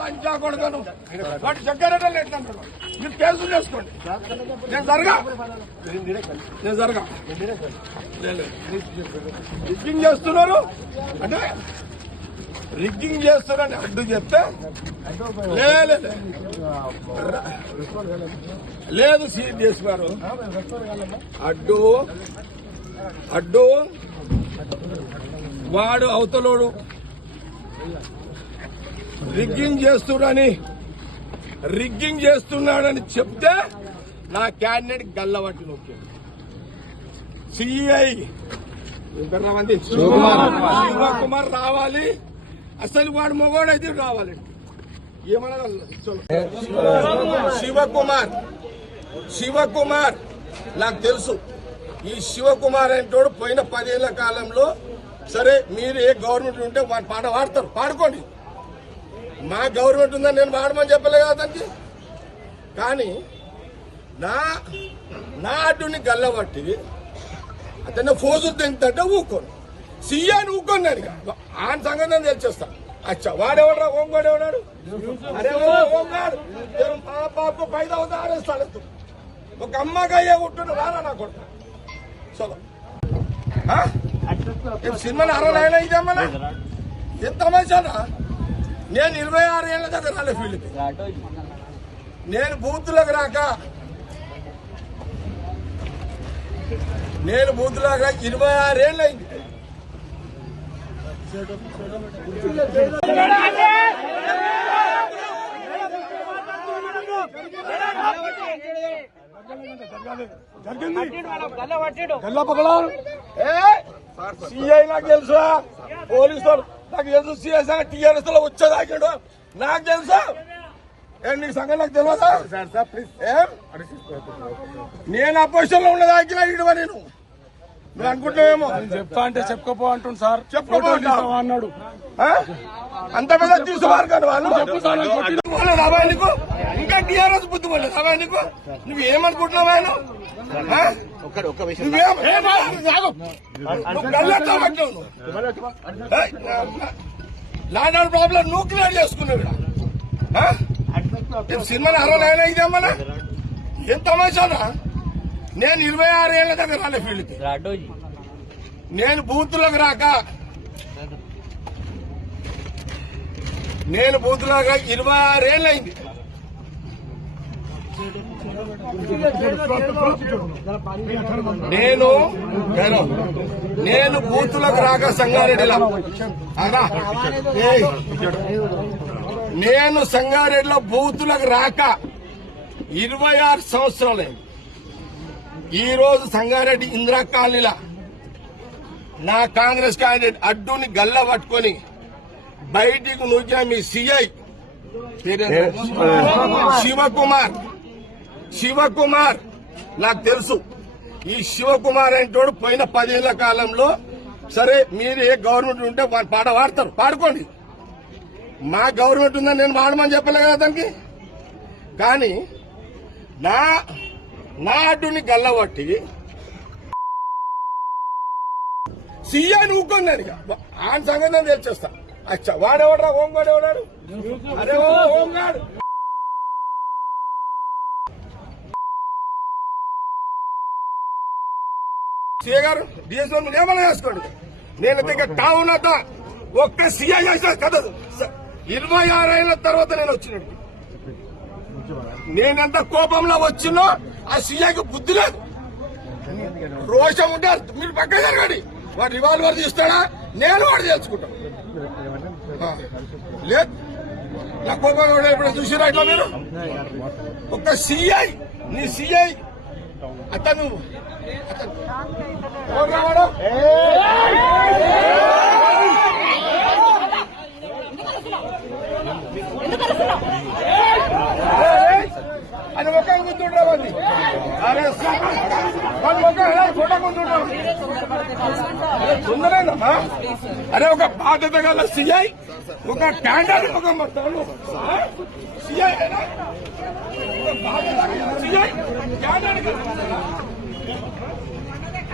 లంచా కొడుకోను వాటి సెక్రటరీ ఎట్లంటాడు మీరు కేసులు చేసుకోండి. నేను జరగా రిగ్గింగ్ చేస్తున్నారు అంటే రిగ్గింగ్ చేస్తున్నారని అడ్డు చెప్తే లేదు సీరియస్ గారు అడ్డు వాడు అవతలోడు రిగ్గింగ్ చేస్తున్నాడని చెప్తే నా క్యాండిడేట్ గల్లవట్టి నొక్కాడు. సిఐ శివకుమార్ రావాలి, అసలు వాడు మొగోడైతే రావాలి. ఏమన్నా శివకుమార్ నాకు తెలుసు. ఈ శివకుమార్ అంటోడు పోయిన 10 ఏళ్ల కాలంలో సరే మీరు ఏ గవర్నమెంట్ ఉంటే వాడు పాట పాడతారు, పాడుకోండి. మా గవర్నమెంట్ ఉందని నేను పాడమని చెప్పలే కదా దానికి. కానీ నా అడ్డుని గల్లబట్టి అతన్ని ఫోజులు తింటే ఊకోను, సీఆని ఊకోను. ఆయన సంగతి నేను తెలిచేస్తా. అచ్చా వాడెవడరా ఓంగాడు ఎవడాడు? అరే ఓంగాడు పాపకు 5 అవుతా ఆరేస్తాడు. ఒక అమ్మకి అయ్యే ఉంటున్నా రారా నా కొడుకు. చలో సినిమాని 60 ఇదమ్మా ఎంత మంచినా. నేను 26 ఏళ్ల దగ్గర రాలే ఫీల్డ్కి. నేను బూత్లోకి రాక 26 ఏళ్ళు అయింది. సిఐ నాకు తెలుసా, పోలీసు నాకు తెలుసు. సిఐ సంగతి టీఆర్ఎస్ లో వచ్చేదాకాడు నాకు తెలుసా. నీకు సంగతి నాకు తెలియదా? నేను అపోజిషన్ లో ఉన్నదాకినా ఇడవ నేను నువ్వు అనుకుంటావేమో. చెప్తా అంటే చెప్పుకోపో అంటుంది సార్. చెప్పుకోపో అన్నాడు. అంత పెద్ద తీసుకోవాలి కానీ వాళ్ళు రావా నీకు ఇంకా టీఆర్ఎస్ బుద్ధి పోలేదు రావా నీకు. నువ్వేమనుకుంటున్నావా ఆయన లాండ్ ప్రాబ్లం నువ్వు క్లియర్ చేసుకున్నావు. సినిమాని 60 ఇదేమన్నా ఏం తమాషానా. నేను 26 ఏళ్ల దగ్గర రాలే ఫీల్డ్కి. నేను బూత్లోకి రాక 26 ఏళ్ళు అయింది. నేను బూత్లోకి రాక సంగారెడ్డిలో నేను సంగారెడ్డిలో బూత్లకు రాక 26 సంవత్సరాలైంది. ఈ రోజు సంగారెడ్డి ఇందిరా కాలనీలా నా కాంగ్రెస్ క్యాండిడేట్ అడ్డుని గల్ల పట్టుకొని బయటికి నూకిన మీ సిఐ శివకుమార్ నాకు తెలుసు. ఈ శివకుమార్ అంటోడు పోయిన 10 ఏళ్ల కాలంలో సరే మీరు ఏ గవర్నమెంట్ ఉంటే వాడు పాట పాడతారు, పాడుకోండి. మా గవర్నమెంట్ ఉందని నేను పాడమని చెప్పలే కదా దానికి. కానీ నా అడ్డుని గల్లబట్టి సీఆని ఊక్కొని ఆయన సంగతి నేను తెలిచేస్తా. అచ్చా వాడెవడరా ఓంగాడు ఎవడాడు? అరే ఓంగాడు సీఏ గారు డిఎస్ఓ ఏమన్నా చేసుకోండి. నేను దగ్గర టౌన్ అట ఒక్క సీఐ చేసా కదా. 26 ఏళ్ల తర్వాత నేను వచ్చినట్టు. నేనెంత కోపంలో వచ్చినో ఆ సీఐకి బుద్ధి లేదు, రోషం ఉంటారు. మీరు పక్క జరగండి. వాడు రివాల్వర్ తీస్తాడా నేను వాడు తెలుసుకుంటాను. లేదు నా కోపం ఇప్పుడు చూసిరా ఇట్లా మీరు. ఒక్క సీఐ నీ సీఐ అతను అది ఒక గుర్తుండవండి. అరే ఫోటో గుర్తుండవు తొందరమ్మా. అరే ఒక బాధ్యత గల సిఐ ఒక క్యాండర్ ఒక సిఐ సిఐ క్యాండర్